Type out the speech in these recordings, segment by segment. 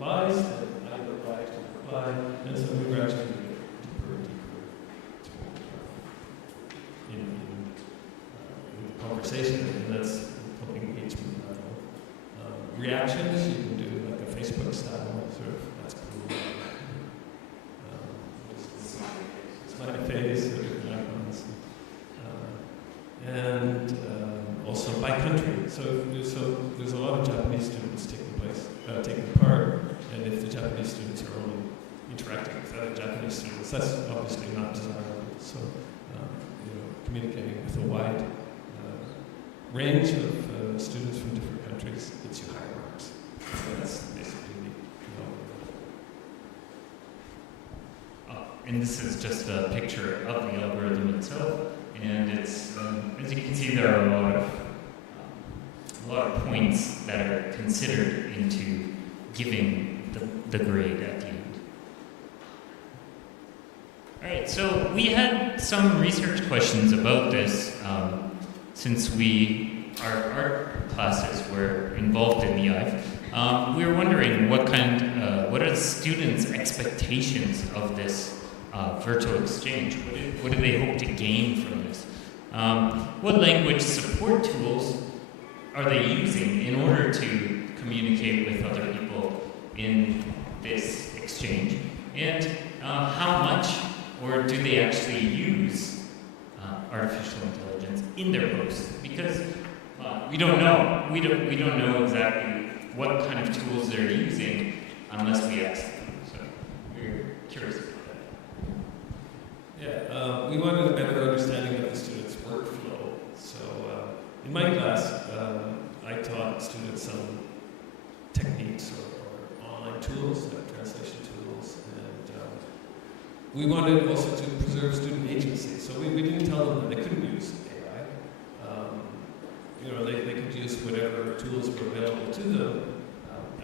replies, then I reply to the reply, and so we gradually get deeper and deeper in the conversation, and that's helping engagement level. Reactions, you can do like a Facebook style, sort of, that's cool. Smiley face, or different icons. And also by country. So there's a lot of Japanese students taking part, and if the Japanese students are only interacting with other Japanese students, that's obviously not desirable. So communicating with a wide range of students from different countries gets you higher marks. So that's basically the algorithm. And this is just a picture of the algorithm itself, and it's as you can see, there are a lot of points that are considered into giving the grade at the end. All right, so we had some research questions about this since our art classes were involved in the IVE. We were wondering what are the students' expectations of this virtual exchange? What do they hope to gain from this? What language support tools are they using in order to communicate with other people in this exchange? And how much, or do they actually use artificial intelligence in their posts? Because we don't know. We don't know exactly what kind of tools they're using unless we ask them. So we're curious about that. Yeah, we wanted a better understanding of the students' workflow. So in my class, I taught students some techniques or online tools, like translation tools, and we wanted also to preserve student agency. So we didn't tell them that they couldn't use AI. They could use whatever tools were available to them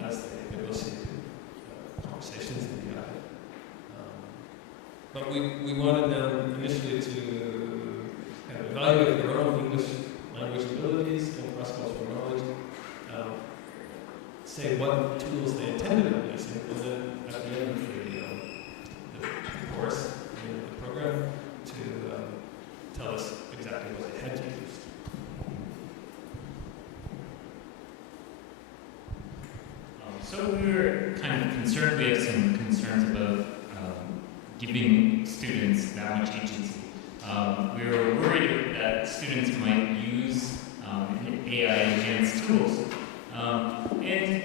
as they negotiated conversations in the AI. But we wanted them initially to kind of evaluate their own English language abilities and cross-cultural knowledge, say what tools they intended on using, and then at the end of the course, the program, to tell us exactly what they had to use. So we were kind of concerned, we have some concerns about giving students that much agency. We were worried that students might use AI-enhanced tools. And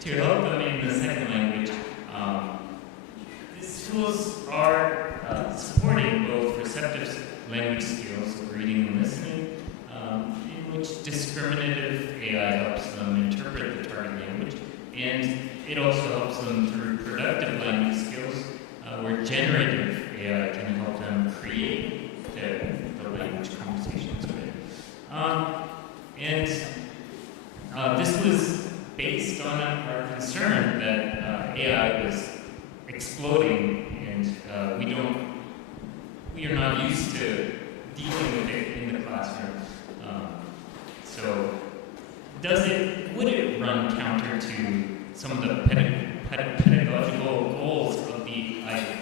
to help them in the second language, these tools are supporting both receptive language skills, of reading and listening, in which discriminative AI helps them interpret the target language, and it also helps them through productive language skills, where generative AI can help them create the language conversations with. This was based on our concern that AI was exploding, and we are not used to dealing with it in the classroom. So, would it run counter to some of the pedagogical goals of the IVE,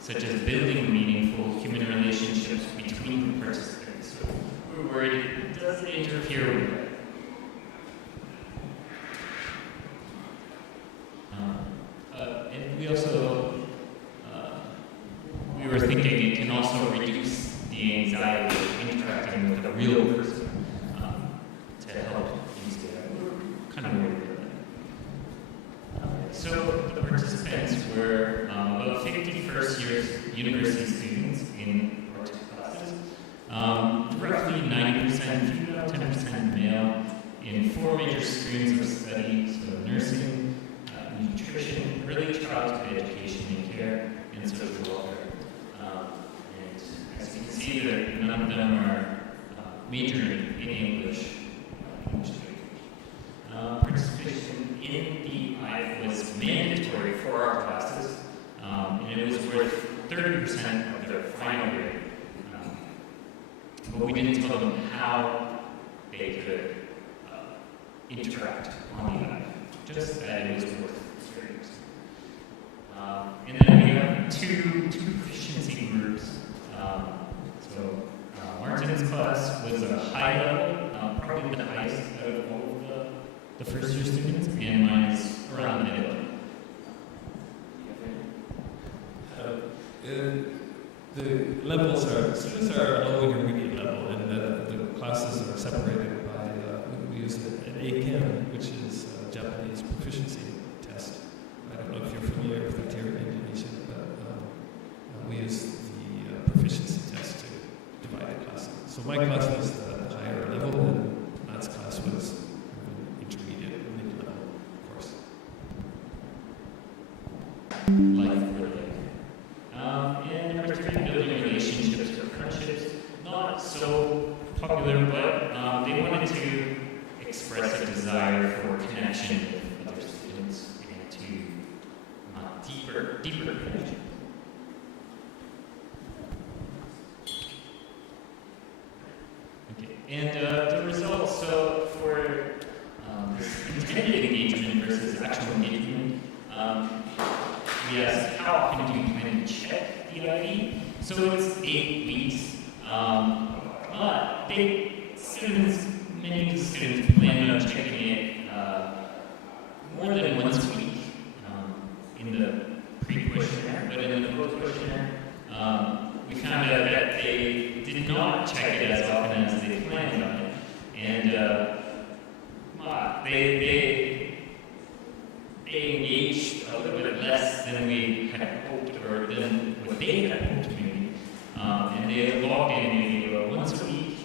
such as building meaningful human relationships between the participants? So we're worried, does it interfere with that? And we also, we were thinking it can also reduce the anxiety of interacting with a real person to help use data. We're kind of worried about that. So the participants were about 50 first-year university students in our two classes, roughly 90% female, 10% male, in 4 major streams of study, so nursing, nutrition, early childhood education and care, and social welfare. And as you can see, none of them are majoring in English. Participation in the IVE was mandatory for our classes, and it was worth 30% of their final grade. But we didn't tell them how they could interact on the IVE, just that it was worth it. And then we have two proficiency groups. Martin's class was a high level, probably the highest out of all of the first year students, and mine is around the middle. The levels are, students are low intermediate level, and the classes are separated by, we use an ACAM, which is a Japanese proficiency test. I don't know if you're familiar with that here in Indonesia, but we use the proficiency test to divide the classes. So my class was the higher level, and Matt's class was intermediate, mid-level course. Life for life. And number three, building relationships or friendships. Not so popular, but they wanted to express a desire for connection with other students and to deeper connection. Okay, and the results, so for this intended engagement versus actual engagement, we asked how often do you plan to check the ID? So it's 8 weeks, but many students plan on checking it more than once a week in the pre-questionnaire, but in the post-questionnaire, we found out that they did not check it as often as they planned on it, and they engaged a little bit less than we had hoped, or than what they had hoped maybe. And they logged in maybe once a week,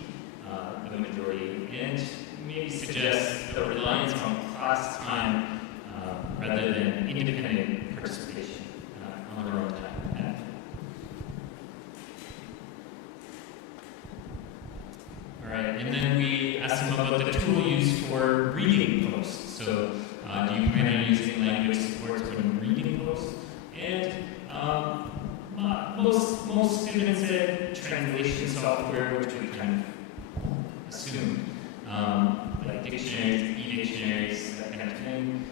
the majority, and maybe suggest the reliance on class time rather than independent participation on their own time. All right, and then we asked them about the tool used for reading posts. So, do you plan on using language supports when reading posts? And most students said translation software, which we kind of assume, like dictionaries, e-dictionaries, that kind of thing.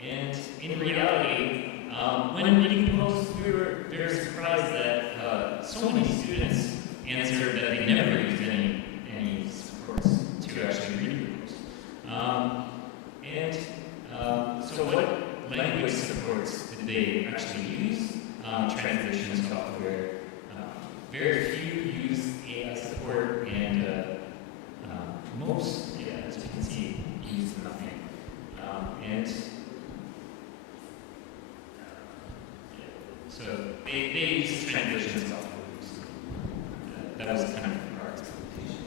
And in reality, when reading posts, we were very surprised that so many students answered that they never used any supports to actually read posts. So what language supports did they actually use? Translation software. Very few use AI support, and most, as you can see, use nothing. So they use translation software. That was kind of our expectation.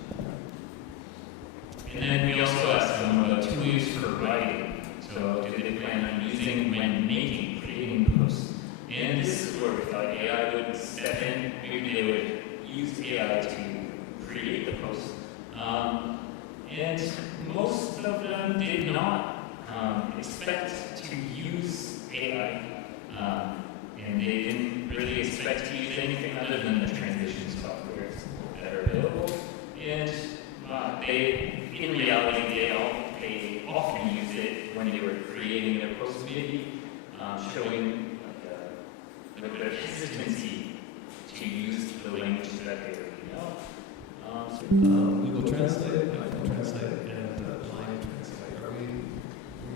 And then we also asked them about tools for writing. So do they plan on using when creating posts? And this is where we thought AI would step in. Maybe they would use AI to create the post. And most of them did not expect to use AI. And they didn't really expect to use anything other than the translation softwares that are available. And in reality, they often use it when they were creating their posts, maybe showing a bit of hesitancy to use the languages that they already know. Google Translate, Apple Translate, and Line Translate. Are we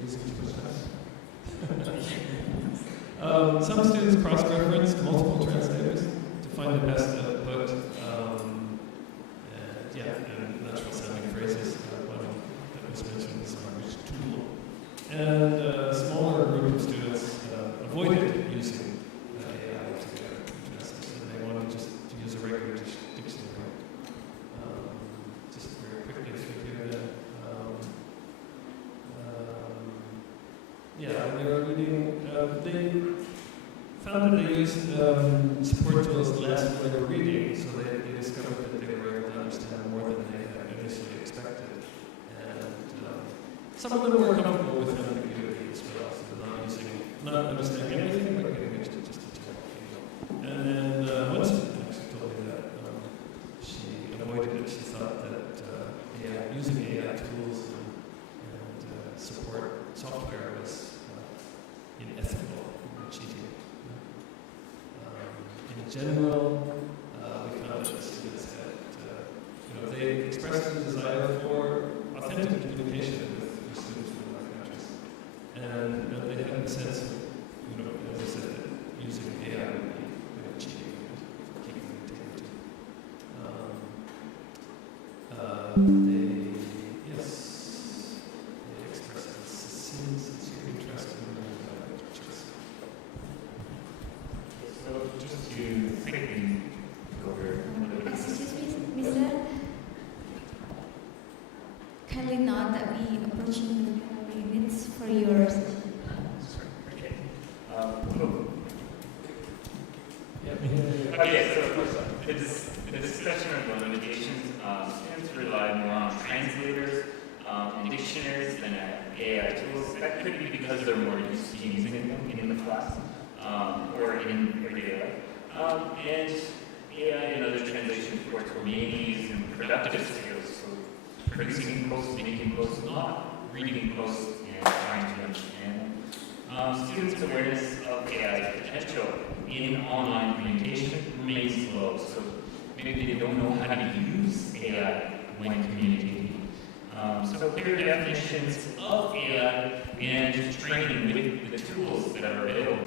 using too much time? Some students cross-reference multiple translators to find the best output. And natural sounding phrases. One that was mentioned is language tool. And a smaller group of students avoided using AI to translate, and they wanted just to use a regular dictionary. Just very quickly figure that. When they were reading, they found that they used support tools less when they were reading, so they discovered that they were able to understand more than they had initially expected. And some of them were comfortable with ambiguity as well, so not understanding anything, but getting just a general feel. And then one student actually told me that she avoided it. She thought that using AI tools and support software general, we found that the students had, they expressed a desire for authentic communication with students from other countries. And they had a sense of, as I said, that using AI would be cheating and keeping integrity. They expressed a sincere interest in learning about languages. So just to think over. Excuse me, Mr. Kindly note that we approaching the minutes for your session. Okay. Okay, so the discussion of the limitations, students rely more on translators and dictionaries than AI tools. That could be because they're more used to using them in the class or in everyday life. And AI and other translation reports were mainly used in productive skills, so producing posts, making posts, not reading posts and trying to understand. Students' awareness of AI's potential in online communication remains low, so maybe they don't know how to use AI when communicating. So clear definitions of AI and training with the tools that are available.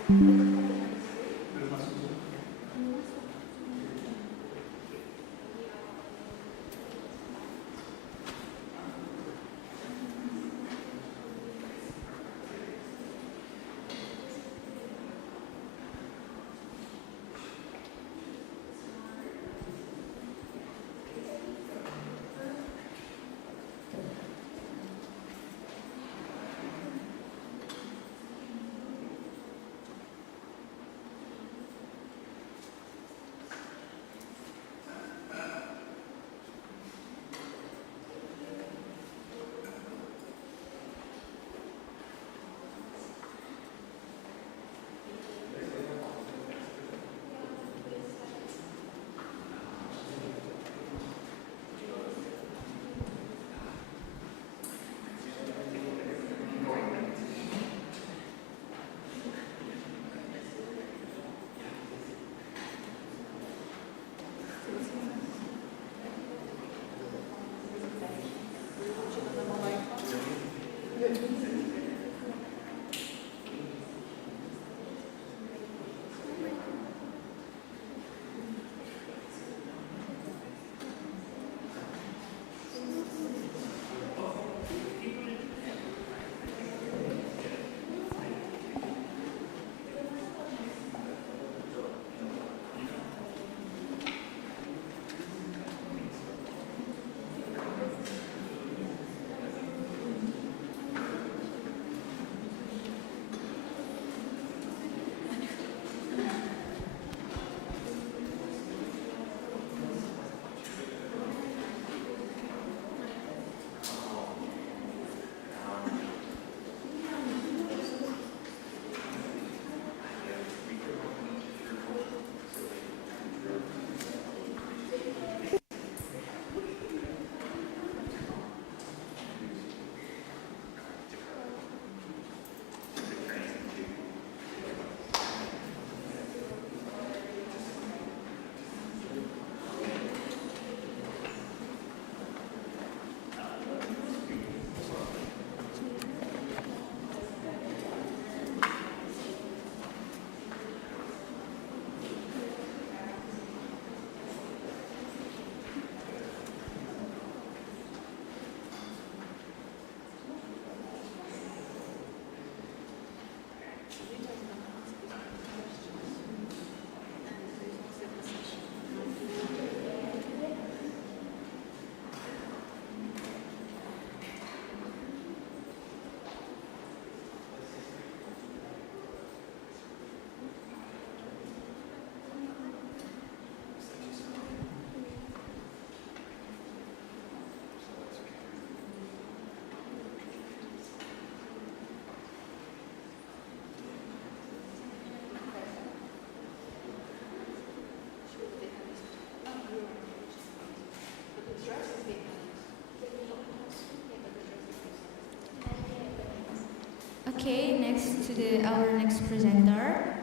Okay, next to our next presenter.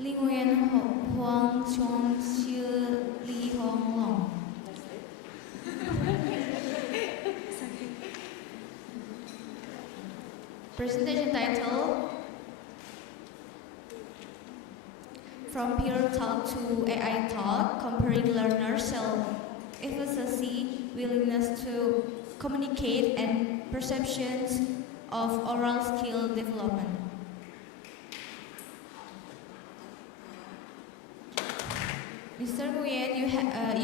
Nguyen, Hoang, Xuan, Chieu, Hoang, Long. Presentation title: From Pure Talk to AI Talk, Comparing Learners' Self-Efficacy, Willingness to Communicate, and Perceptions of Oral Skill Development. Mr. Nguyen,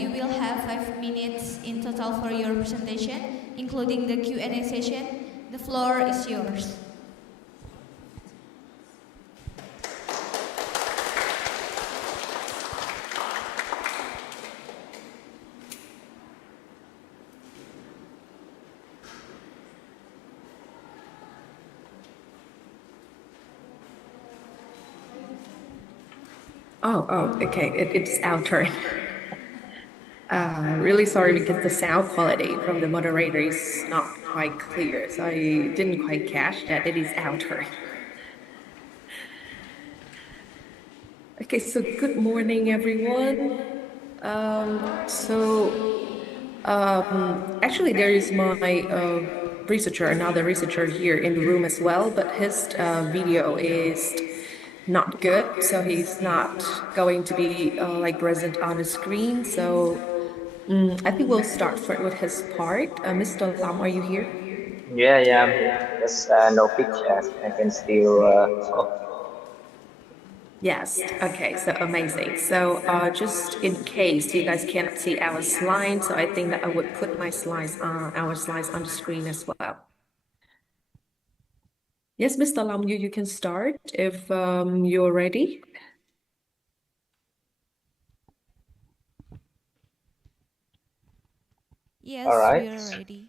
you will have 5 minutes in total for your presentation, including the Q&A session. The floor is yours. Okay, it's our turn. Really sorry because the sound quality from the moderator is not quite clear, so I didn't quite catch that it is our turn. Okay, so good morning, everyone. Actually, there is my another researcher here in the room as well, but his video is not good, so he's not going to be like present on the screen. So I think we'll start with his part. Mr. Lam, are you here? Yeah, I'm here. Just no pictures. I can still talk. Yes. Okay. So amazing. So just in case you guys can't see our slides, so I think that I would put my slides our slides on the screen as well. Yes, Mr. Lam, you can start if you're ready. Yes, All right. we are ready.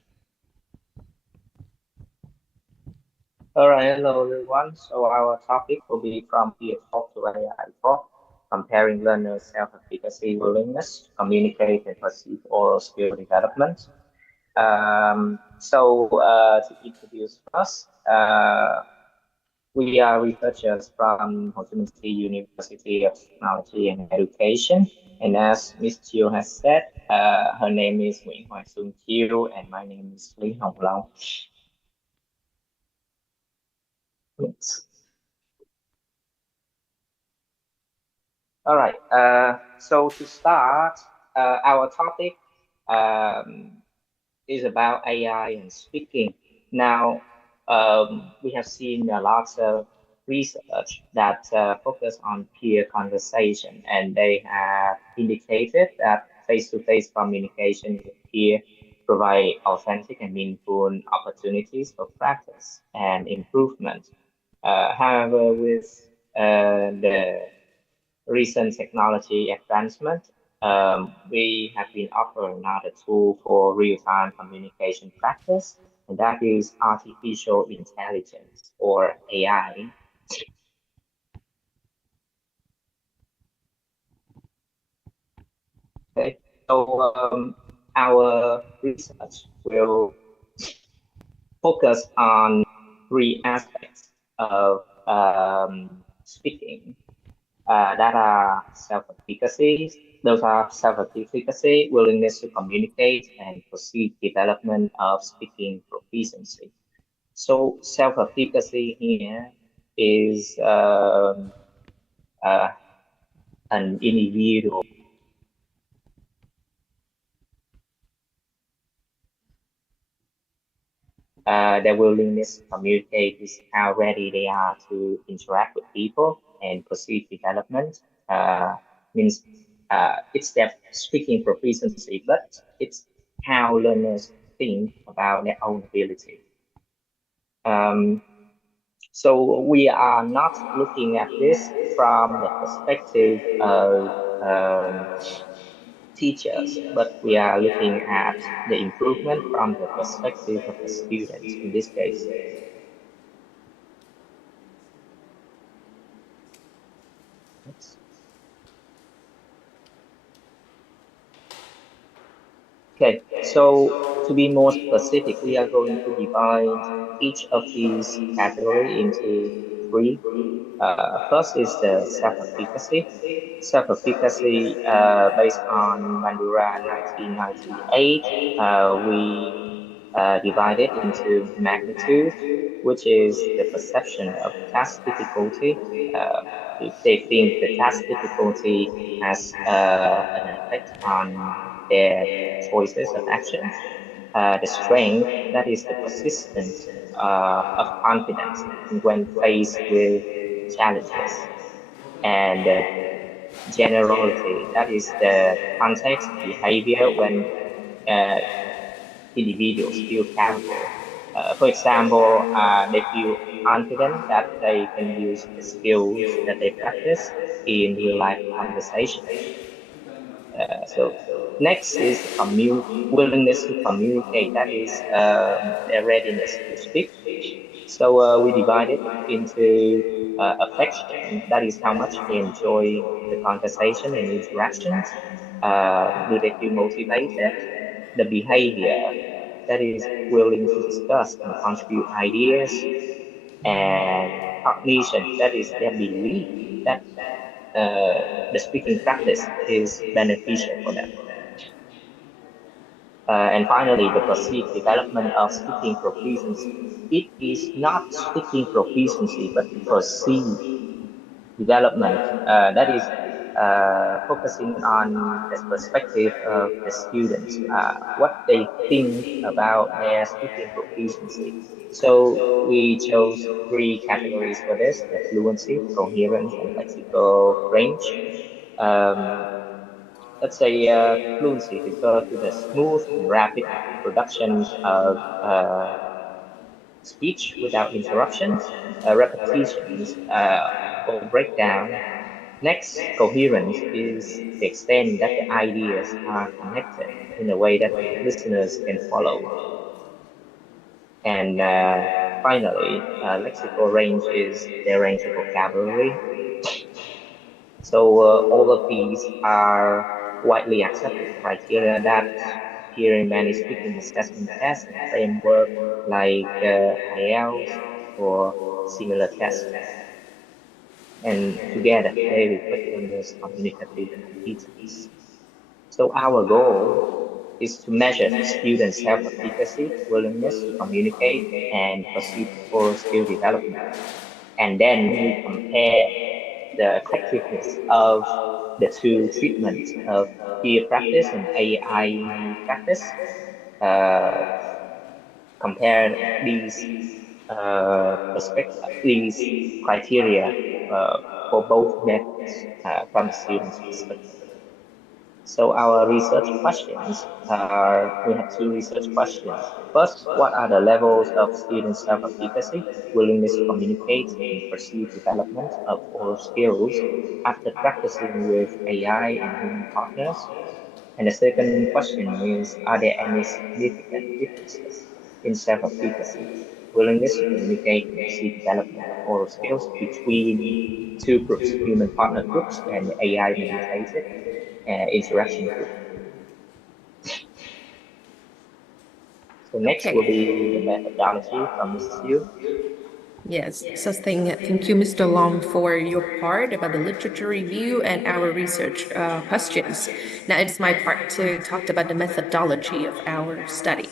All right, hello everyone. So our topic will be from peer talk to AI talk, comparing learners' self-efficacy, willingness to communicate, and perceive oral skill development. To introduce us, we are researchers from Ho Chi Minh City University of Technology and Education. And as Ms. Chieu has said, her name is Nguyen Chieu, and my name is Lý Hồng Long. Yes. All right. So to start, our topic is about AI and speaking. Now, we have seen a lot of research that focus on peer conversation, and they have indicated that face-to-face communication with peer provide authentic and meaningful opportunities for practice and improvement. However, with the recent technology advancement, we have been offered another tool for real-time communication practice, and that is artificial intelligence, or AI. Okay, so our research will focus on three aspects of speaking. That are self-efficacy. Those are self-efficacy, willingness to communicate, and perceived development of speaking proficiency. So self-efficacy here is an individual. Their willingness to communicate is how ready they are to interact with people, and perceived development means it's their speaking proficiency, but it's how learners think about their own ability. So we are not looking at this from the perspective of teachers, but we are looking at the improvement from the perspective of the students in this case. Okay, so to be more specific, we are going to divide each of these categories into three. First is the self-efficacy. Self-efficacy, based on Bandura 1998, we divide it into magnitude, which is the perception of task difficulty. Uh, if they think the task difficulty has an effect on their choices of action. The strength, that is the persistence of confidence when faced with challenges. And the generality, that is the context of behavior when uh, individuals feel capable. For example, they feel confident that they can use the skills that they practice in real life conversation. So next is the willingness to communicate. That is their readiness to speak. So we divide it into affection. That is how much they enjoy the conversation and interactions. Do they feel motivated? The behavior. That is willing to discuss and contribute ideas. And cognition. That is their belief that the speaking practice is beneficial for them. And finally, the perceived development of speaking proficiency. It is not speaking proficiency, but perceived development. That is focusing on the perspective of the students, what they think about their speaking proficiency. So we chose three categories for this: the fluency, coherence, and lexical range. Um, let's say fluency refer to the smooth and rapid production of speech without interruptions, repetitions, or breakdown. Next, coherence is the extent that the ideas are connected in a way that listeners can follow. And finally, lexical range is the range of vocabulary. So all of these are widely accepted criteria that appear in many speaking assessment tests and framework like IELTS or similar tests. And together they reflect learners' communicative competence. So our goal is to measure students' self-efficacy, willingness to communicate, and pursuit for skill development. And then we compare the effectiveness of the two treatments of peer practice and AI practice. Uh, compare these criteria for both methods from the student's perspective. So our research questions are, we have two research questions. First, what are the levels of student self-efficacy, willingness to communicate, and perceived development of oral skills after practicing with AI and human partners? And the second question is, are there any significant differences in self-efficacy, willingness to communicate, and perceived development of oral skills between two groups, human partner groups and the AI mediated interaction group? So next will Okay. be the methodology from Ms. Chieu. Yes, so thank you, Mr. Long, for your part about the literature review and our research questions. Now it's my part to talk about the methodology of our study.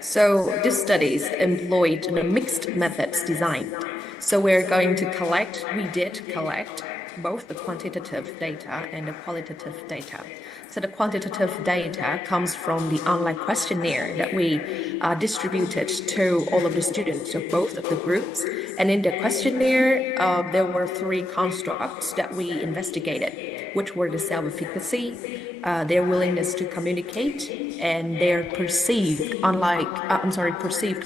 So this study is employed in a mixed methods design. So we did collect both the quantitative data and the qualitative data. So the quantitative data comes from the online questionnaire that we distributed to all of the students of both of the groups. And in the questionnaire, there were three constructs that we investigated, which were the self-efficacy, their willingness to communicate, and their perceived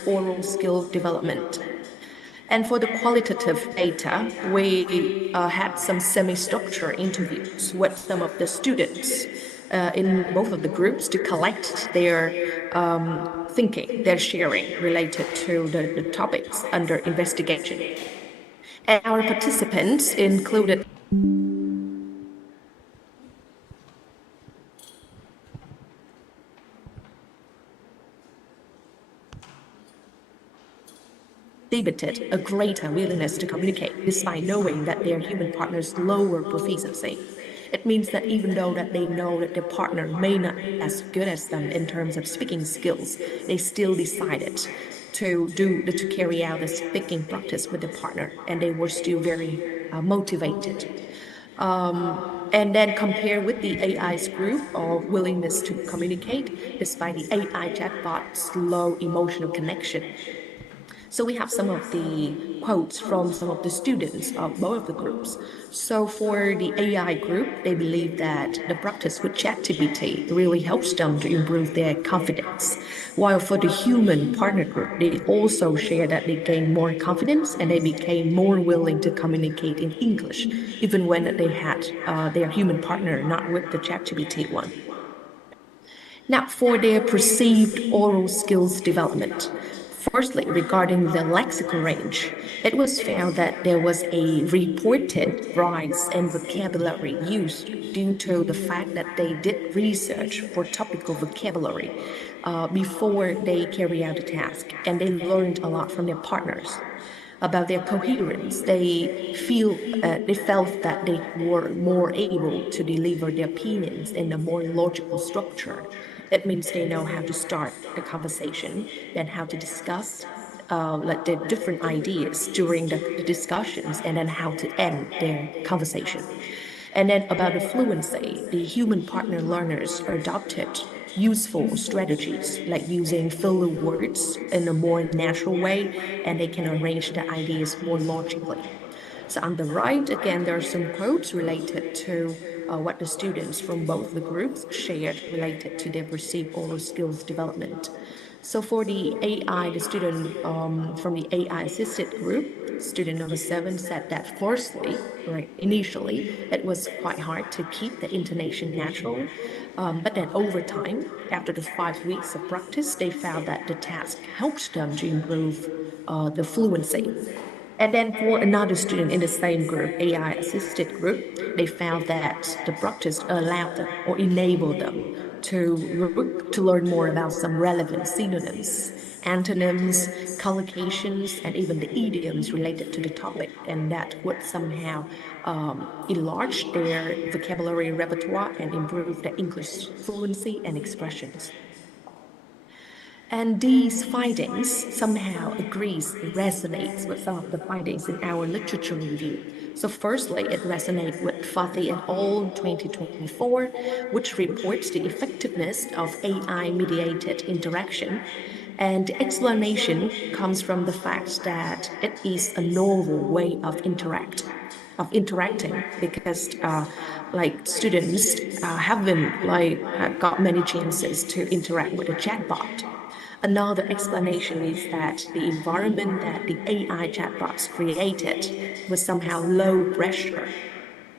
oral skill development. And for the qualitative data, we had some semi-structured interviews with some of the students in both of the groups to collect their thinking, their sharing related to the topics under investigation. And our participants included exhibited a greater willingness to communicate despite knowing that their human partner's lower proficiency. It means that even though that they know that their partner may not be as good as them in terms of speaking skills, they still decided to carry out the speaking practice with the partner, and they were still very motivated. And then compare with the AI's group of willingness to communicate despite the AI chatbot's low emotional connection. So we have some of the quotes from some of the students of both of the groups. So for the AI group, they believe that the practice with ChatGPT really helps them to improve their confidence. While for the human partner group, they also share that they gained more confidence and they became more willing to communicate in English, even when they had their human partner not with the ChatGPT one. Now, for their perceived oral skills development. Firstly, regarding the lexical range, it was found that there was a reported rise in vocabulary use due to the fact that they did research for topical vocabulary before they carry out the task, and they learned a lot from their partners about their coherence. They felt that they were more able to deliver their opinions in a more logical structure. That means they know how to start the conversation, then how to discuss like the different ideas during the discussions, and then how to end their conversation. And then about the fluency, the human partner learners adopted useful strategies like using filler words in a more natural way, and they can arrange the ideas more logically. So on the right, again, there are some quotes related to what the students from both the groups shared related to their perceived oral skills development. So for the AI, the student from the AI assisted group, student number 7 said that firstly, right, initially, it was quite hard to keep the intonation natural, but then over time, after the 5 weeks of practice, they found that the task helped them to improve the fluency. And then for another student in the same group, AI assisted group, they found that the practice allowed them or enabled them to learn more about some relevant synonyms, antonyms, collocations, and even the idioms related to the topic, and that would somehow enlarge their vocabulary repertoire and improve their English fluency and expressions. And these findings somehow resonates with some of the findings in our literature review. So firstly, it resonates with Fathy et al. 2024, which reports the effectiveness of AI-mediated interaction. And the explanation comes from the fact that it is a novel way of interacting because like students haven't got many chances to interact with a chatbot. Another explanation is that the environment that the AI chatbots created was somehow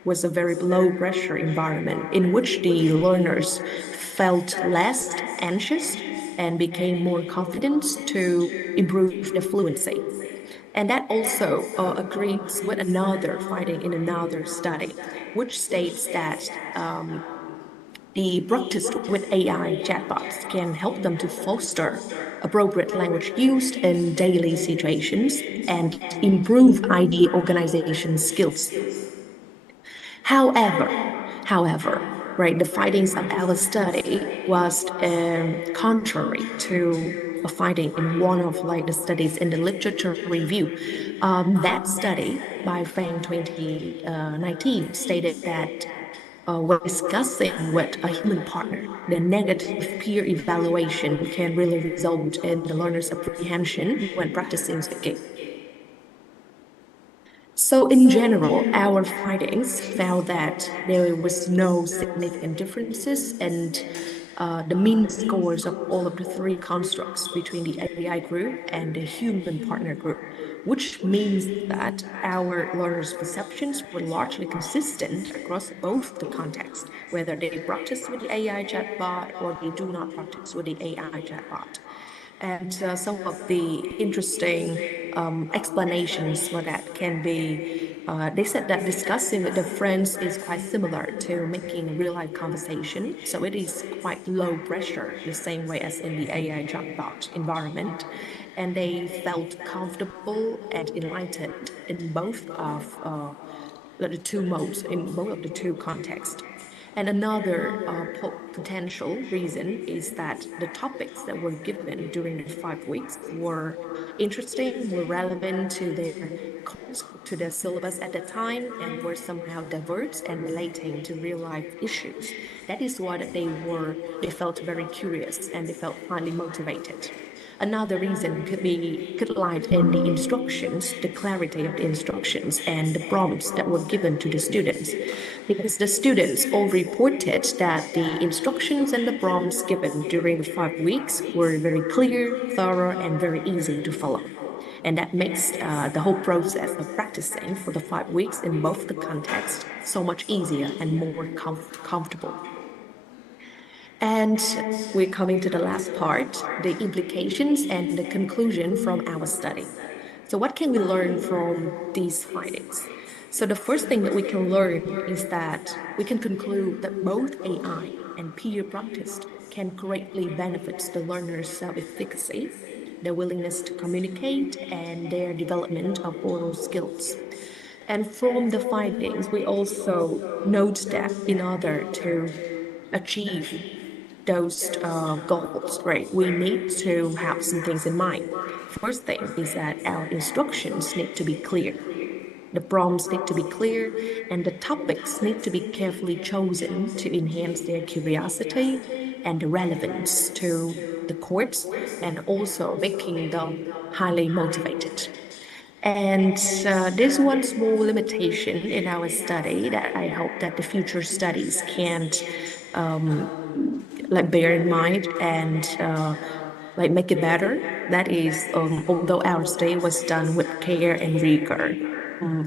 was a very low pressure environment in which the learners felt less anxious and became more confident to improve their fluency. And that also agrees with another finding in another study, which states that the practice with AI chatbots can help them to foster appropriate language use in daily situations and improve idea organization skills. However, right, the findings of our study was contrary to a finding in one of the studies in the literature review. That study by Fang 2019 stated that when discussing with a human partner, the negative peer evaluation can really result in the learner's apprehension when practicing speaking. So in general, our findings found that there was no significant differences in the mean scores of all of the 3 constructs between the AI group and the human partner group, which means that our learners' perceptions were largely consistent across both the contexts, whether they practice with the AI chatbot or they do not practice with the AI chatbot. And some of the interesting explanations for that can be They said that discussing with the friends is quite similar to making a real-life conversation, so it is quite low pressure, the same way as in the AI chatbot environment, and they felt comfortable and enlightened in both of the two modes, in both of the two contexts. And another potential reason is that the topics that were given during the 5 weeks were interesting, were relevant to their course, to their syllabus at the time, and were somehow diverse and relating to real life issues. That is why they felt very curious and they felt highly motivated. Another reason could lie in the instructions, the clarity of the instructions and the prompts that were given to the students. Because the students all reported that the instructions and the prompts given during the 5 weeks were very clear, thorough, and very easy to follow. And that makes the whole process of practicing for the 5 weeks in both the contexts so much easier and more comfortable. And we're coming to the last part, the implications and the conclusion from our study. So what can we learn from these findings? So the first thing that we can learn is that we can conclude that both AI and peer practice can greatly benefit the learner's self-efficacy, their willingness to communicate, and their development of oral skills. And from the findings, we also note that in order to achieve those goals, right, we need to have some things in mind. First thing is that our instructions need to be clear. The prompts need to be clear, and the topics need to be carefully chosen to enhance their curiosity and the relevance to the course, and also making them highly motivated. And there's one small limitation in our study that I hope that the future studies can bear in mind and make it better. That is, although our study was done with care and rigor,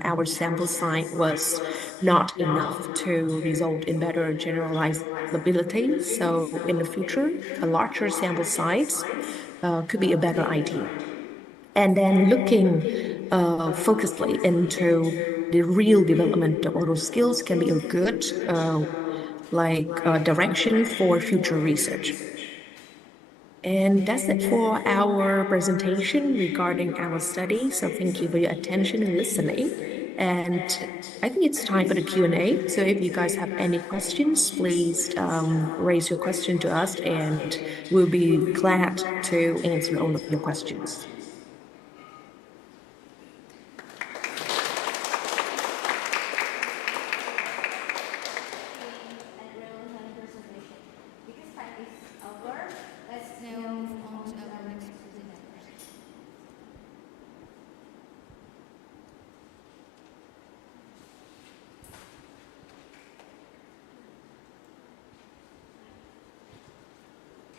our sample size was not enough to result in better generalizability. So in the future, a larger sample size could be a better idea. And then looking focusedly into the real development of oral skills can be a good direction for future research. And that's it for our presentation regarding our study. So thank you for your attention and listening. And I think it's time for the Q&A. So if you guys have any questions, please raise your question to us and we'll be glad to answer all of your questions.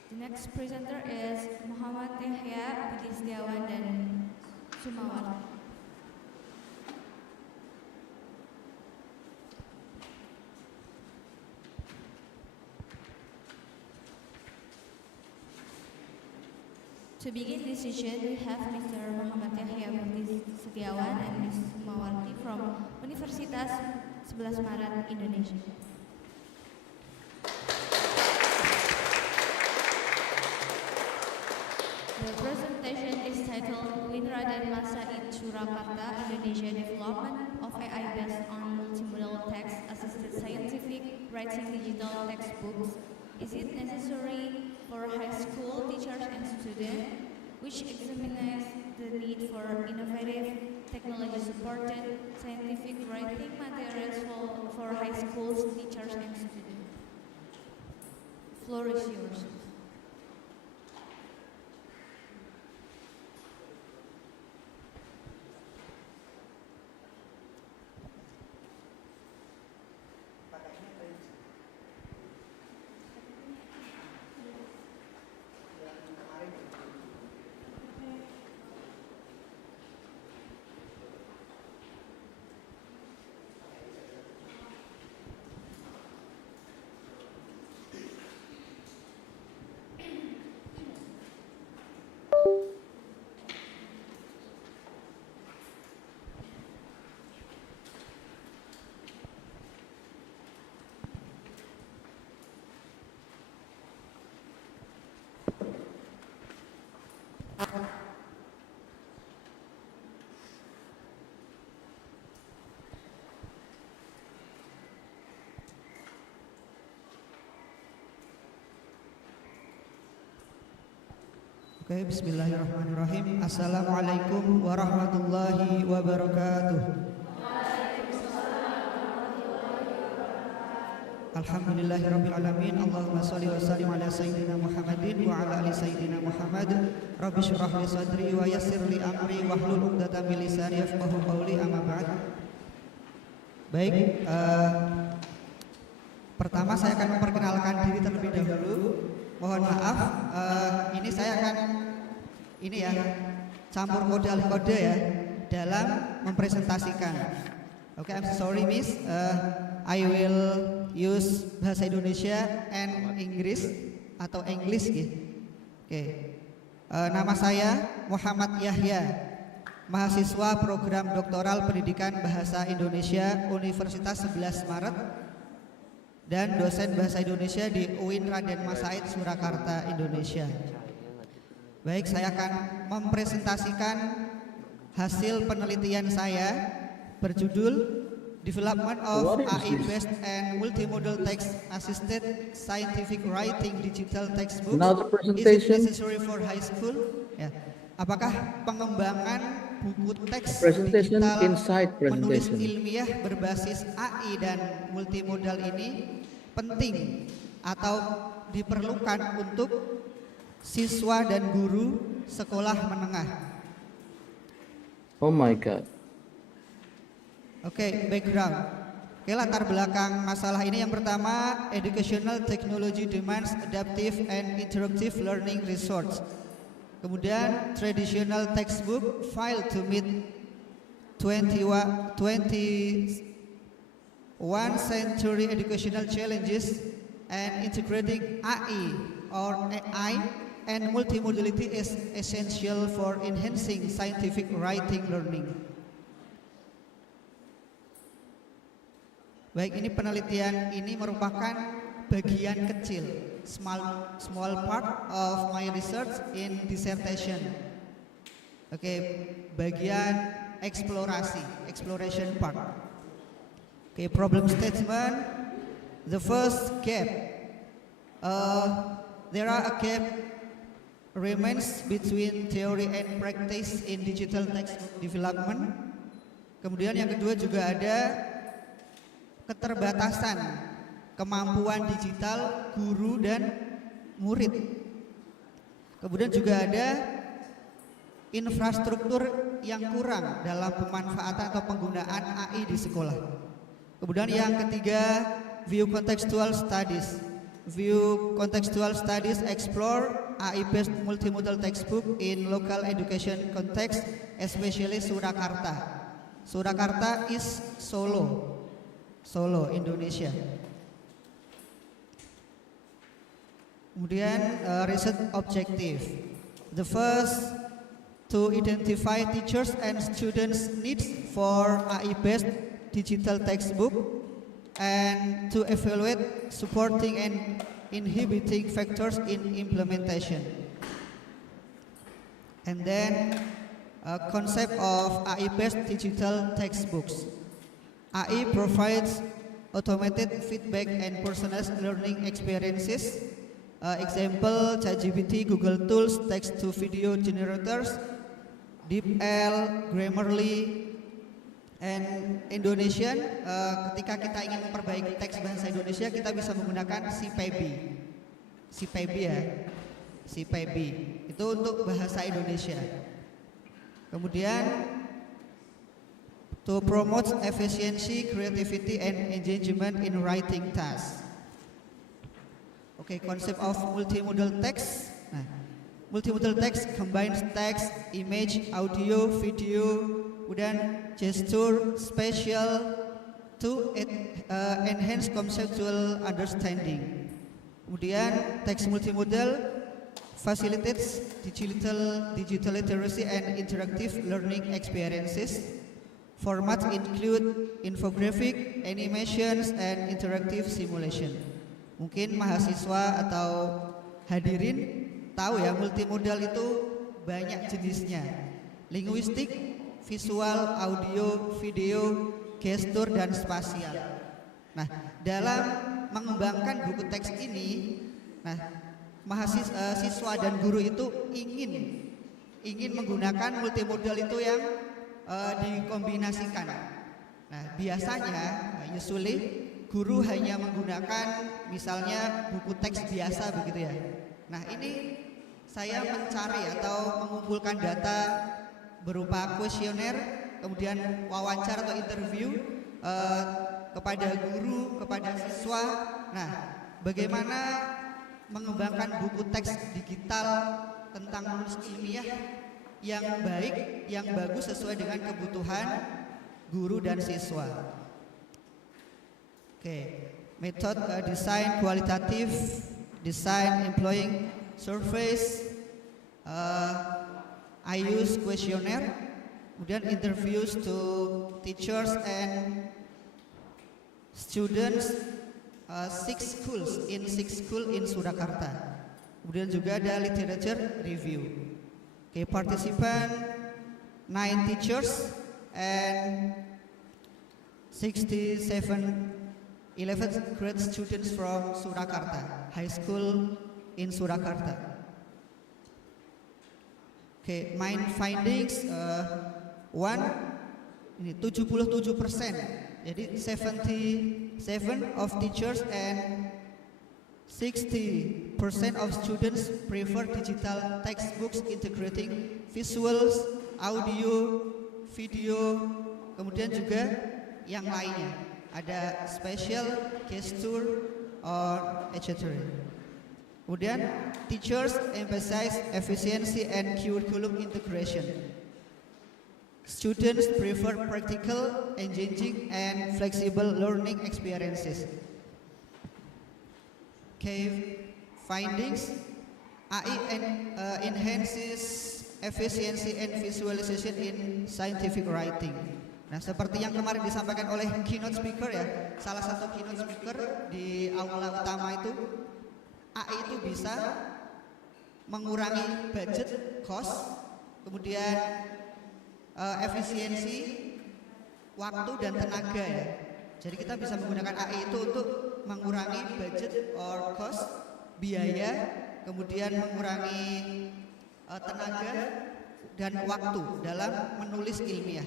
The next presenter is Muhammad Yahya, Budhi, Setiawan, dan Sumawan. To begin this session, we have Mr. Muhammad Yahya, Budhi, Setiawan, and Ms. Sumawati from Universitas Sebelas Maret, Indonesia. The presentation is titled Indra dan Masa in Surakarta, Indonesia Development of AI Based on Multimodal Text Assisted Scientific Writing Digital Textbooks. Is it necessary for high school teachers and students, which examines the need for innovative, technology-supported, scientific writing materials for high school teachers and students? Floor is yours. Oke, bismillahirrahmanirrahim. Assalamualaikum warahmatullahi wabarakatuh. Alhamdulillahirabbil alamin. Allahumma shalli wa sallim ala sayyidina Muhammadin wa ala ali sayyidina Muhammad. Rabbi shrah li sadri wa yassir li amri wahlul 'uqdatam min lisani yafqahu qawli, amma ba'd. Baik, pertama saya akan memperkenalkan diri terlebih dahulu. Mohon maaf, ini saya akan campur kode alih kode ya dalam mempresentasikan. Okay, I'm sorry Miss, I will use bahasa Indonesia and Inggris atau English gitu. Nama saya Muhammad Yahya, mahasiswa program doktoral pendidikan bahasa Indonesia Universitas 11 Maret dan dosen bahasa Indonesia di UIN Raden Masaid Surakarta, Indonesia. Baik, saya akan mempresentasikan hasil penelitian saya berjudul Development of AI-based and multimodal text-assisted scientific writing digital textbook is it necessary for high school? Ya. Apakah pengembangan buku teks digital menulis ilmiah berbasis AI dan multimodal ini penting atau diperlukan untuk siswa dan guru sekolah menengah? Oh my God. Oke, background. Latar belakang masalah ini yang pertama, educational technology demands adaptive and interactive learning resource. Kemudian traditional textbook fail to meet 21st century educational challenges, and integrating AI and multimodality is essential for enhancing scientific writing learning. Baik, ini penelitian ini merupakan bagian kecil, small part of my research in dissertation. Oke, bagian exploration part. Oke, problem statement. The first gap, there are a gap remains between theory and practice in digital text development. Kemudian yang kedua juga ada keterbatasan kemampuan digital guru dan murid. Kemudian juga ada infrastruktur yang kurang dalam pemanfaatan atau penggunaan AI di sekolah. Kemudian yang ketiga, view contextual studies. View contextual studies explore AI-based multimodal textbook in local education context, especially Surakarta. Surakarta is Solo, Indonesia. Kemudian research objective. The first, to identify teachers and students' needs for AI-based digital textbook and to evaluate supporting and inhibiting factors in implementation. And then concept of AI-based digital textbooks. AI provides automated feedback and personalized learning experiences. Example, ChatGPT, Google Tools, text-to-video generators, DeepL, Grammarly, and Indonesian. Ketika kita ingin memperbaiki teks bahasa Indonesia, kita bisa menggunakan CPB ya, CPB itu untuk bahasa Indonesia. Kemudian to promote efficiency, creativity, and engagement in writing tasks. Okay, concept of multimodal text. Nah, multimodal text combines text, image, audio, video, kemudian gesture, spatial to enhance conceptual understanding. Kemudian text multimodal facilitates digital literacy and interactive learning experiences. Formats include infographic, animations, and interactive simulation. Mungkin mahasiswa atau hadirin tahu ya, multimodal itu banyak jenisnya. Linguistik, visual, audio, video, gestur, dan spasial. Nah, dalam mengembangkan buku teks ini, siswa dan guru itu ingin menggunakan multimodal itu yang dikombinasikan. Nah, biasanya usually guru hanya menggunakan misalnya buku teks biasa begitu ya. Nah, ini saya mencari atau mengumpulkan data berupa kuesioner, kemudian wawancara atau interview kepada guru, kepada siswa. Nah, bagaimana mengembangkan buku teks digital tentang menulis ilmiah yang baik, yang bagus sesuai dengan kebutuhan guru dan siswa. Method design kualitatif, design employing surveys, I use questionnaire, kemudian interviews to teachers and students, 6 schools in Surakarta. Kemudian juga ada literature review. Participant 9 teachers and 11th grade students from Surakarta, high school in Surakarta. Main findings, ini 77%. Jadi 77 of teachers and 60% of students prefer digital textbooks integrating visuals, audio, video, kemudian juga yang lainnya. Ada spatial, gesture, or etc. Kemudian teachers emphasize efficiency and curriculum integration. Students prefer practical, engaging, and flexible learning experiences. Findings, AI enhances efficiency and visualization in scientific writing. Nah, seperti yang kemarin disampaikan oleh keynote speaker ya, salah satu keynote speaker di aula utama itu, AI itu bisa mengurangi budget, cost, kemudian efisiensi, waktu dan tenaga ya. Jadi kita bisa menggunakan AI itu untuk mengurangi budget or cost, biaya, kemudian mengurangi tenaga dan waktu dalam menulis ilmiah.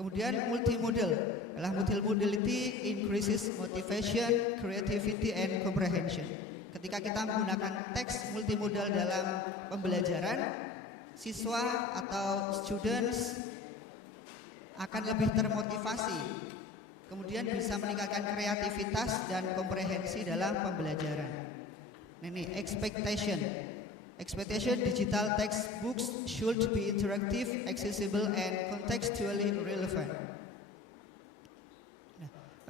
Kemudian multimodal, adalah multimodality increases motivation, creativity, and comprehension. Ketika kita menggunakan teks multimodal dalam pembelajaran, siswa atau students akan lebih termotivasi, kemudian bisa meningkatkan kreativitas dan komprehensi dalam pembelajaran. Ini expectation digital textbooks should be interactive, accessible, and contextually relevant.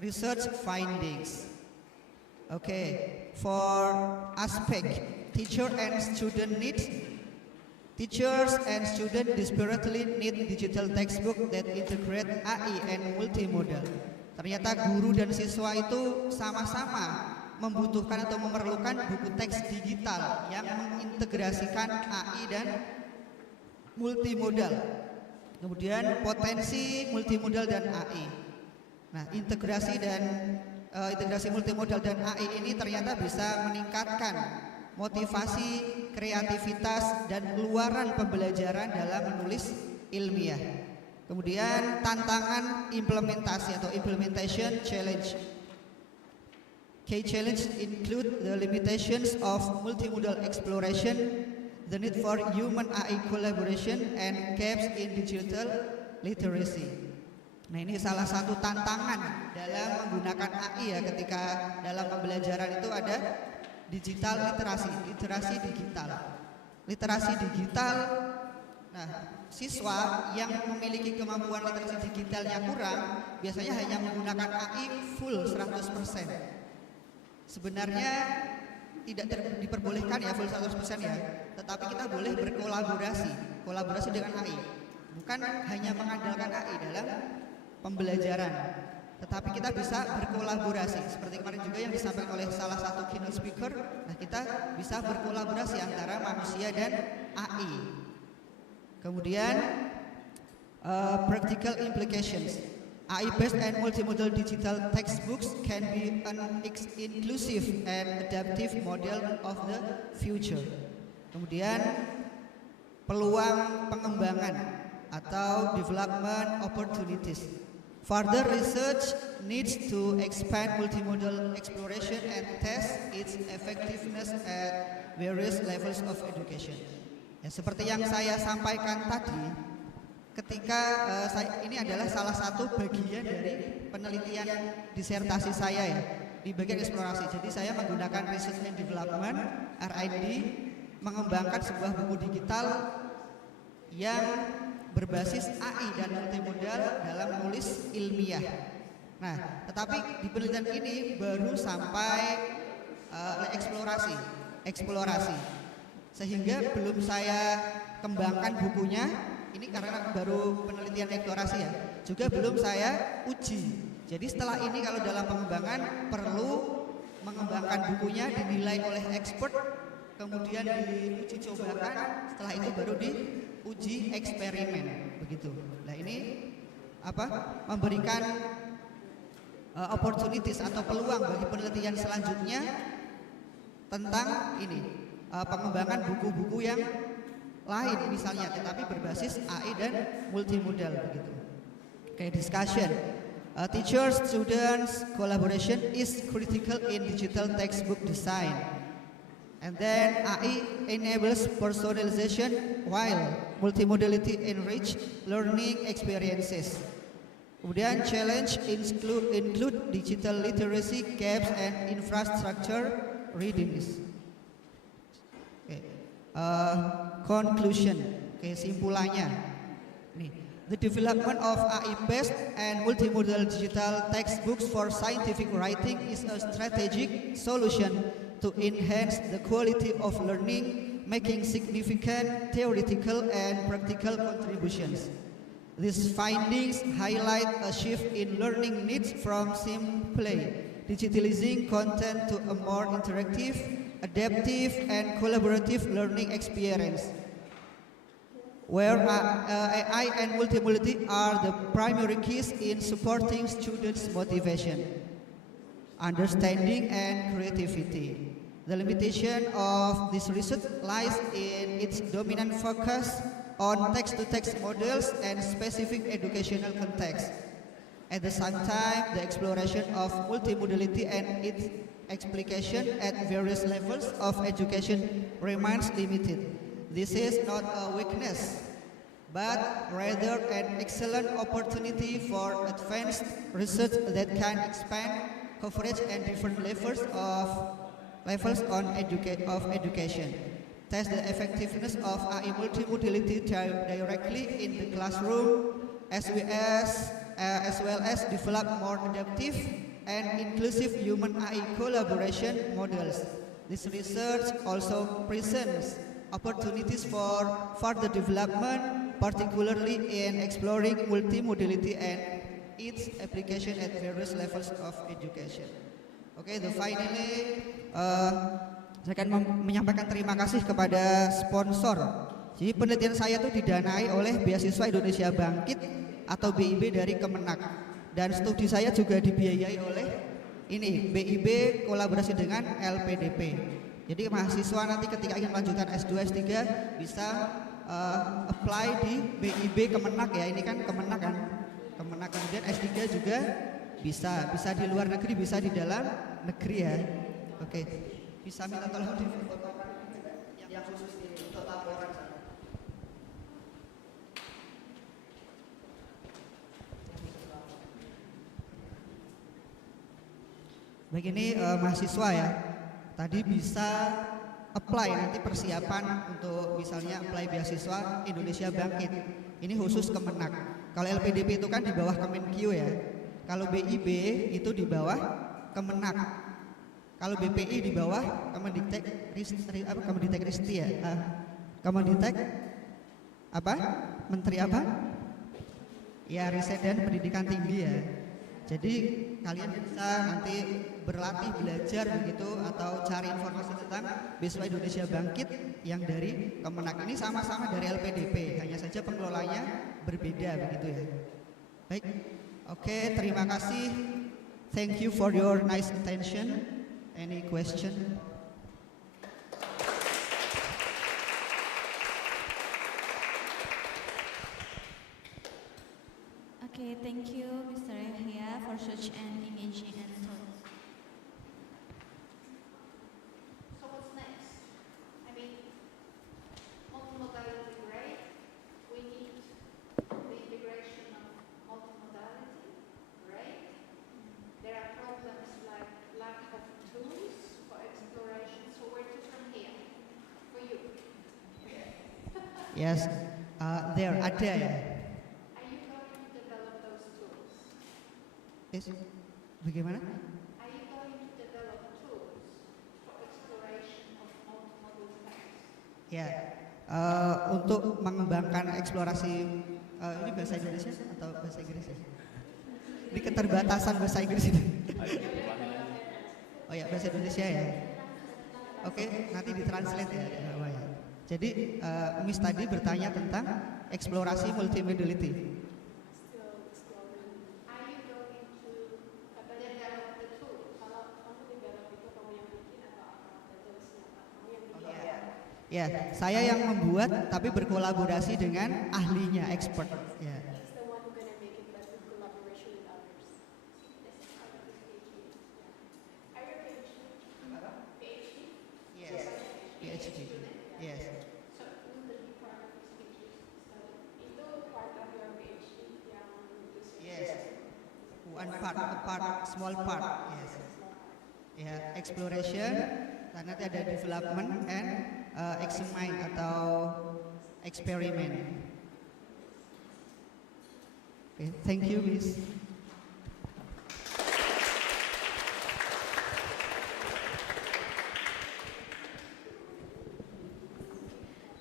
Research findings. For aspect teacher and student needs, teachers and students desperately need digital textbook that integrate AI and multimodal. Ternyata guru dan siswa itu sama-sama membutuhkan atau memerlukan buku teks digital yang mengintegrasikan AI dan multimodal. Kemudian potensi multimodal dan AI. Nah, integrasi multimodal dan AI ini ternyata bisa meningkatkan motivasi, kreativitas, dan keluaran pembelajaran dalam menulis ilmiah. Kemudian tantangan implementasi atau implementation challenge. Key challenge include the limitations of multimodal exploration, the need for human AI collaboration, and gaps in digital literacy. Nah, ini salah satu tantangan dalam menggunakan AI ya, ketika dalam pembelajaran itu ada digital literasi digital. Literasi digital, nah, siswa yang memiliki kemampuan literasi digitalnya kurang, biasanya hanya menggunakan AI full 100%. Sebenarnya tidak diperbolehkan ya full 100% ya, tetapi kita boleh kolaborasi dengan AI. Bukan hanya mengandalkan AI dalam pembelajaran, tetapi kita bisa berkolaborasi. Seperti kemarin juga yang disampaikan oleh salah satu keynote speaker, nah kita bisa berkolaborasi antara manusia dan AI. Kemudian practical implications. AI-based and multimodal digital textbooks can be an inclusive and adaptive model of the future. Kemudian peluang pengembangan atau development opportunities. Further research needs to expand multimodal exploration and test its effectiveness at various levels of education. Ya, seperti yang saya sampaikan tadi, ketika ini adalah salah satu bagian dari penelitian disertasi saya ya, di bagian eksplorasi. Jadi saya menggunakan research and development (R&D) mengembangkan sebuah buku digital yang berbasis AI dan multimodal dalam menulis ilmiah. Nah, tetapi di penelitian ini baru sampai eksplorasi, sehingga belum saya kembangkan bukunya. Ini karena baru penelitian eksplorasi ya, juga belum saya uji. Jadi setelah ini kalau dalam pengembangan perlu mengembangkan bukunya, dinilai oleh expert, kemudian diuji cobakan, setelah itu baru diuji eksperimen, begitu. Nah ini memberikan opportunities atau peluang bagi penelitian selanjutnya tentang ini pengembangan buku-buku yang lain misalnya, tetapi berbasis AI dan multimodal, begitu. Okay, discussion. Teacher-students collaboration is critical in digital textbook design. And then AI enables personalization while multimodality enrich learning experiences. Kemudian challenge include digital literacy gaps and infrastructure readiness. Okay. Conclusion, kesimpulannya. Nih, the development of AI-based and multimodal digital textbooks for scientific writing is a strategic solution to enhance the quality of learning, making significant theoretical and practical contributions. These findings highlight a shift in learning needs from simply digitalizing content to a more interactive, adaptive, and collaborative learning experience, where AI and multimodality are the primary keys in supporting students' motivation, understanding, and creativity. The limitation of this research lies in its dominant focus on text-to-text models and specific educational contexts. At the same time, the exploration of multimodality and its application at various levels of education remains limited. This is not a weakness, but rather an excellent opportunity for advanced research that can expand coverage and different levels of education. Test the effectiveness of AI multimodality directly in the classroom, as well as develop more adaptive and inclusive human AI collaboration models. This research also presents opportunities for further development, particularly in exploring multimodality and its application at various levels of education. Okay, finally, saya akan menyampaikan terima kasih kepada sponsor. Jadi penelitian saya itu didanai oleh beasiswa Indonesia Bangkit atau BIB dari Kemenak, dan studi saya juga dibiayai oleh ini BIB kolaborasi dengan LPDP. Jadi mahasiswa nanti ketika ingin melanjutkan S2, S3 bisa apply di BIB Kemenak ya. Ini kan Kemenak kan, Kemenak. Kemudian S3 juga bisa di luar negeri, bisa di dalam negeri ya. Oke. Bisa minta tolong di yang khusus untuk laporan. Baik, ini mahasiswa ya. Tadi bisa apply nanti persiapan untuk misalnya apply beasiswa Indonesia Bangkit. Ini khusus Kemenak. Kalau LPDP itu kan di bawah Kemenkyu ya. Kalau BIB itu di bawah Kemenak. Kalau BPI di bawah Kemendiktek Risti ya. Kemendiktek apa? Menteri apa? Ya, Riset dan Pendidikan Tinggi ya. Jadi kalian bisa nanti berlatih belajar begitu atau cari informasi tentang beasiswa Indonesia Bangkit yang dari Kemenak. Ini sama-sama dari LPDP, hanya saja saja pengelolanya berbeda begitu ya. Baik, oke, terima kasih. Thank you for your nice attention. Any question? Okay, thank you, Mr. Yahya, for such an engaging and thought. So what's next? I mean, multimodality, great. We need the integration of multimodality, great. There are problems like lack of tools for exploration. So where to from here? For you? Yes, there ada ya. Are you going to develop those tools? Yes. Bagaimana? Are you going to develop tools for exploration of multimodal text? Ya, untuk mengembangkan eksplorasi ini bahasa Indonesia atau bahasa Inggris ya? Ini keterbatasan bahasa Inggris ini. Oh ya, bahasa Indonesia ya. Oke, nanti ditranslate ya di bawah ya. Jadi Miss tadi bertanya tentang eksplorasi multimodality. Ya, saya yang membuat tapi berkolaborasi dengan ahlinya, expert. Ya. Yes, PhD. Yes. Yes. One part, a part, small part. Yes. Ya, exploration. Dan nanti ada development and examine atau eksperimen. Okay, thank you, Miss.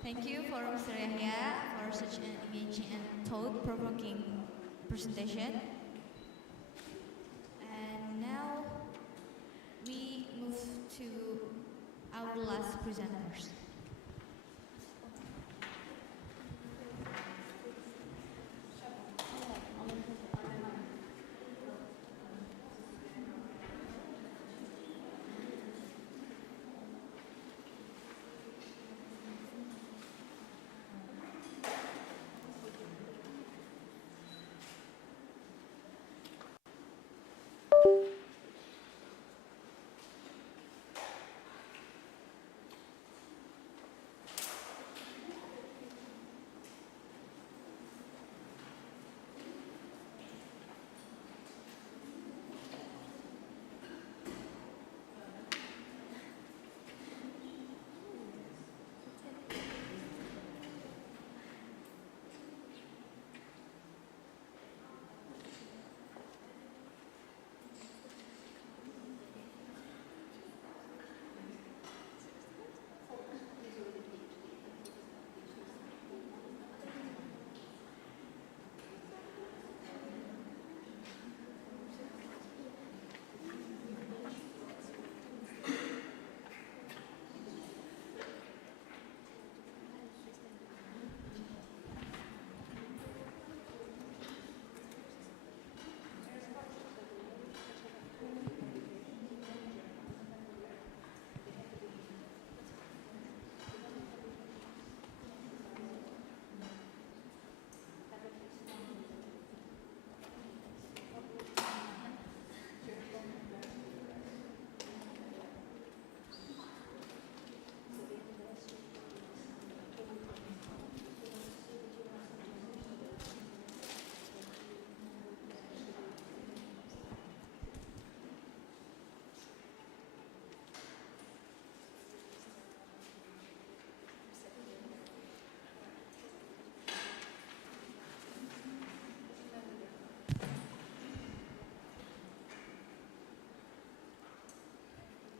Thank you for Mr. Yahya for such an engaging and thought-provoking presentation. And now we move to our last presenters.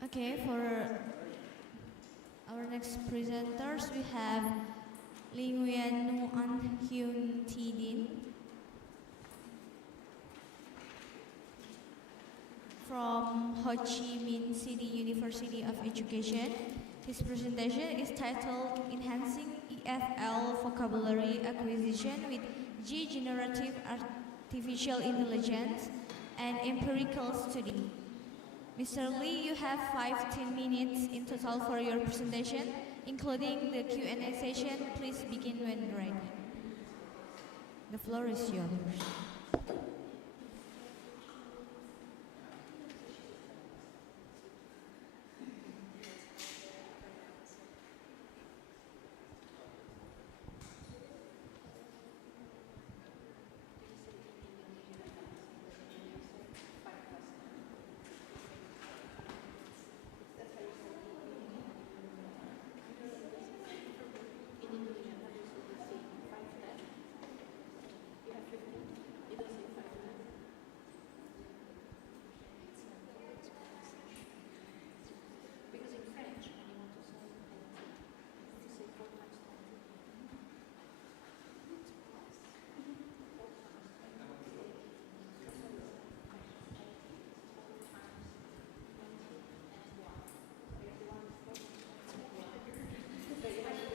Okay, for our next presenters, we have Nguyen Hyun Tidin from Ho Chi Minh City University of Education. His presentation is titled Enhancing EFL Vocabulary Acquisition with Generative Artificial Intelligence and Empirical Study. Mr. Lee, you have 15 minutes in total for your presentation, including the Q&A session. Please begin when ready. The floor is yours.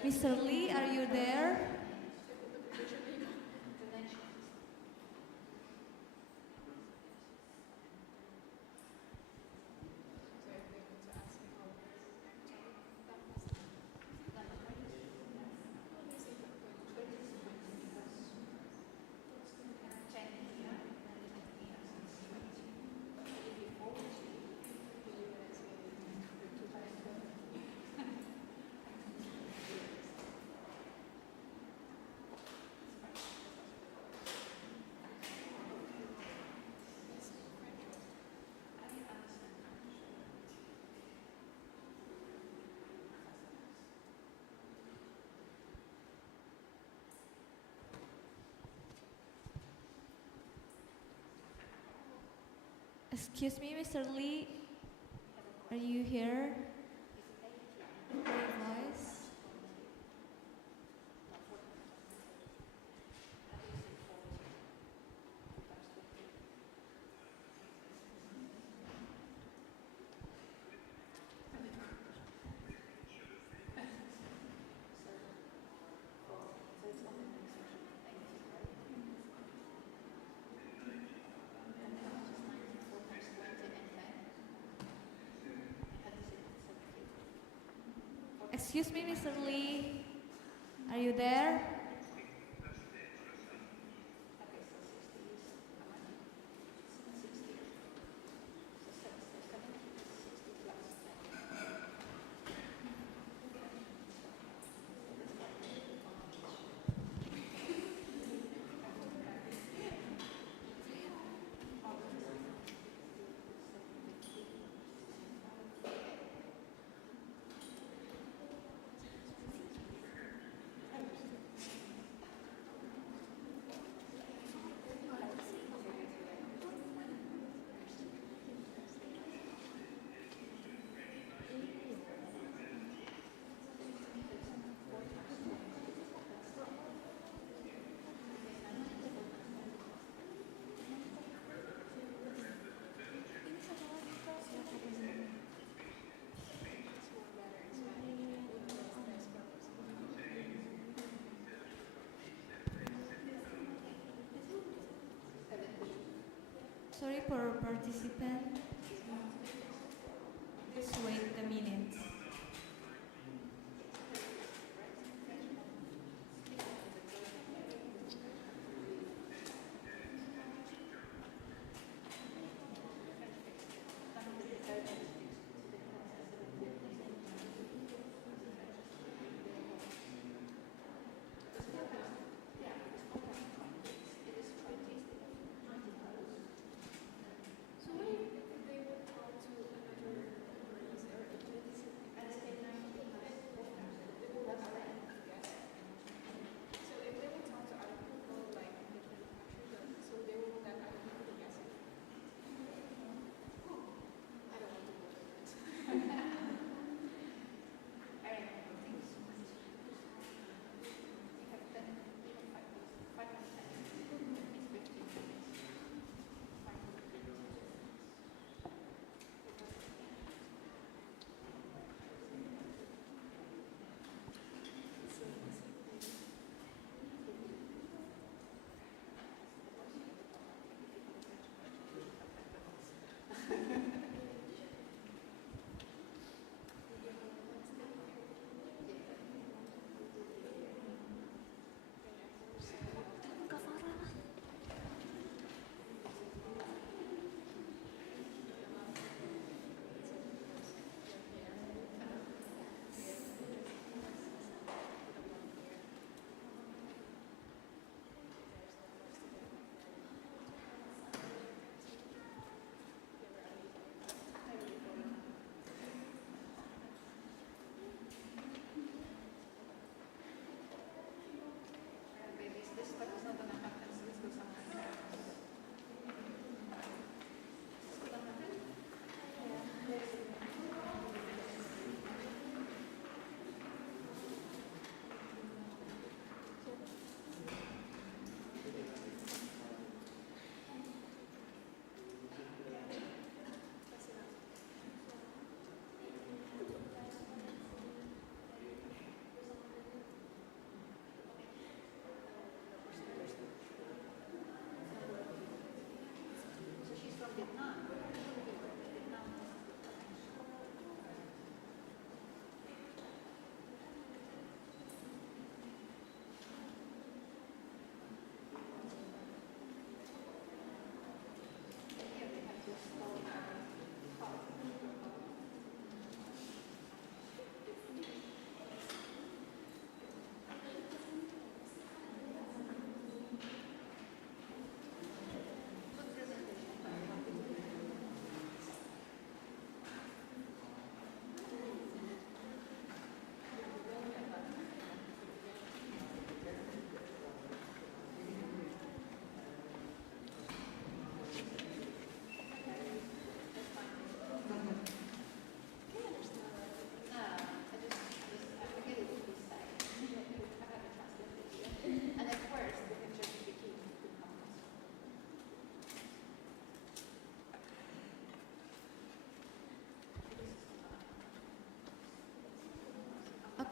Mr. Lee, are you there? Excuse me, Mr. Lee, are you here? My voice? Excuse me, Mr. Lee, are you there? Sorry for participant. Just wait a minute.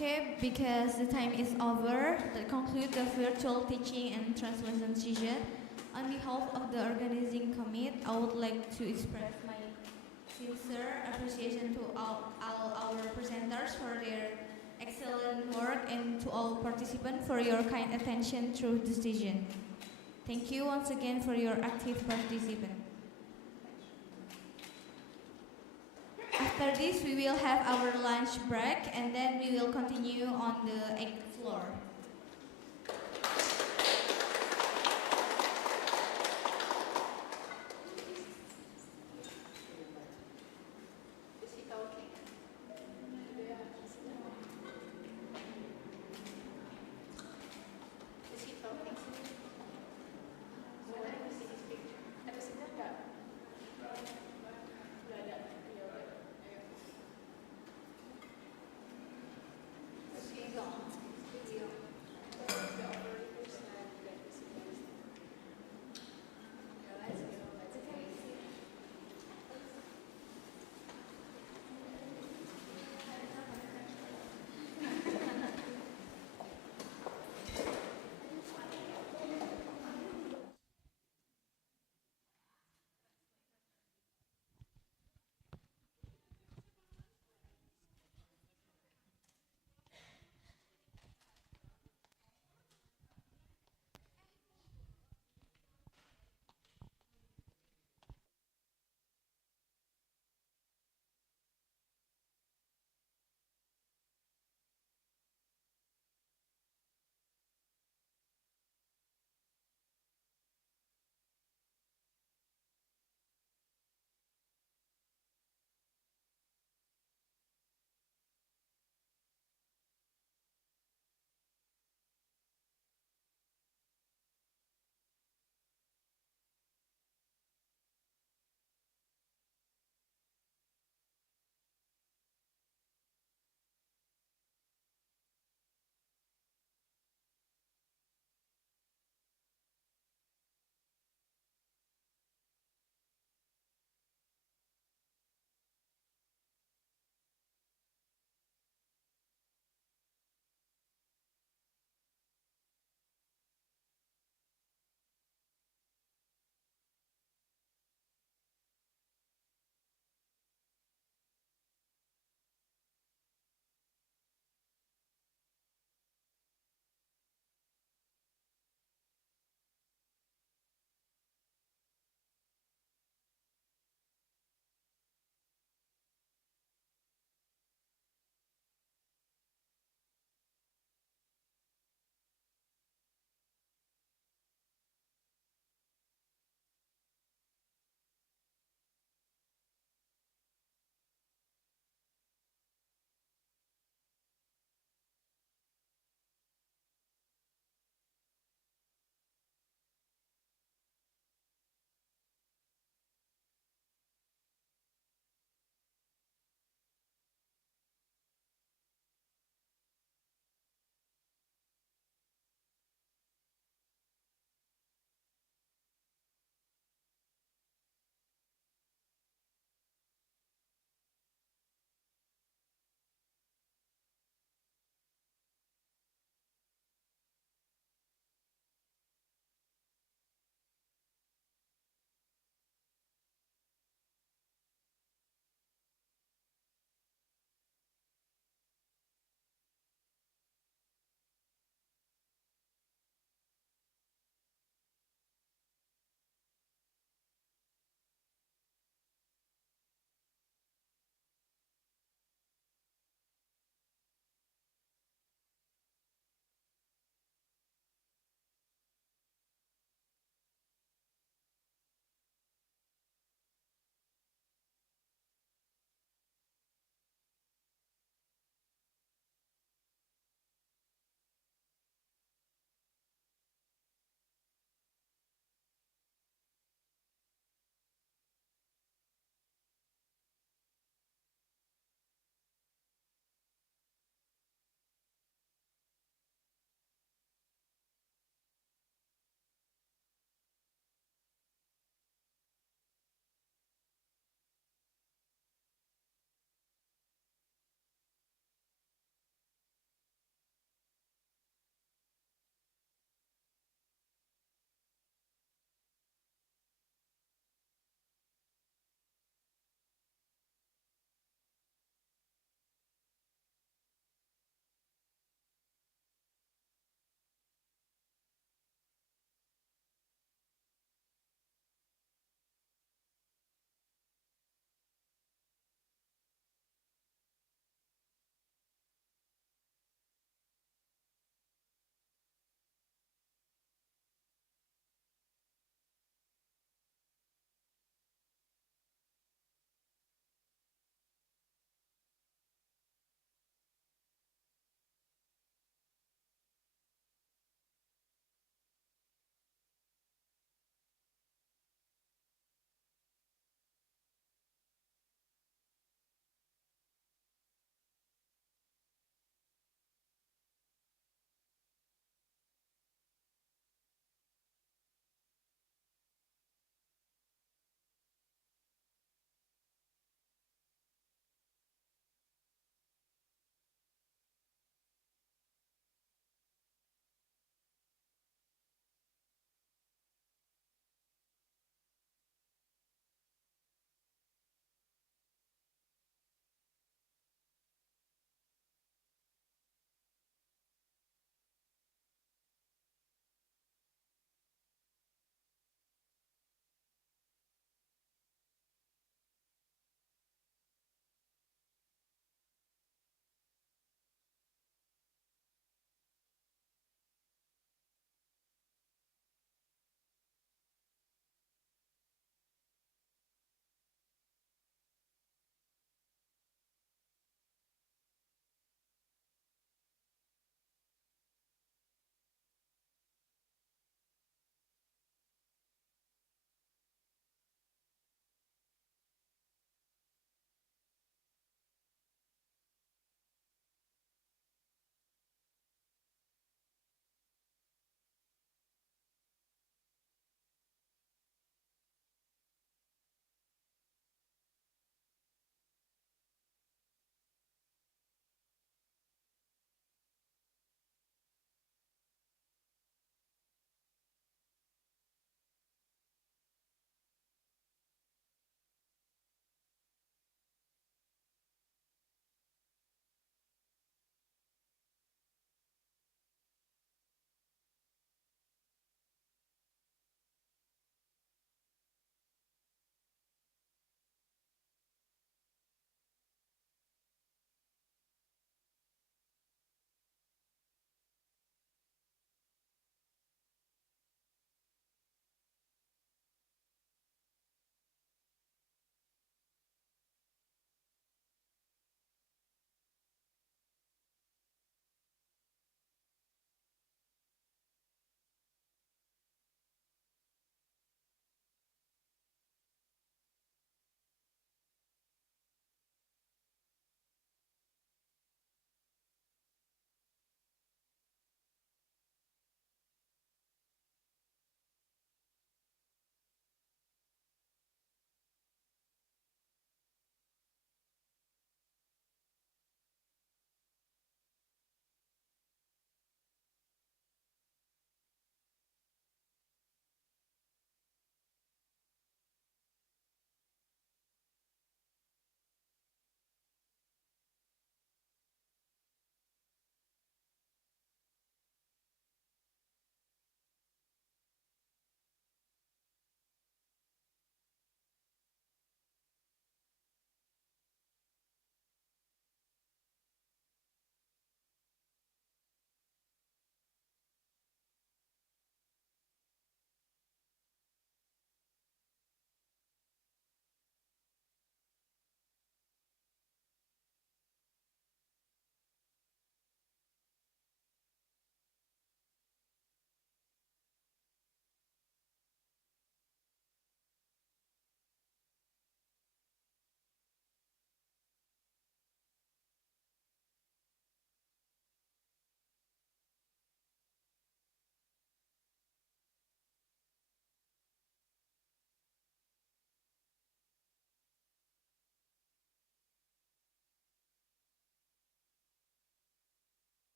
Okay, because the time is over, that concludes the virtual teaching and translation session. On behalf of the organizing committee, I would like to express my sincere appreciation to all our presenters for their excellent work and to all participants for your kind attention through this session. Thank you once again for your active participation. After this, we will have our lunch break and then we will continue on the 8th floor.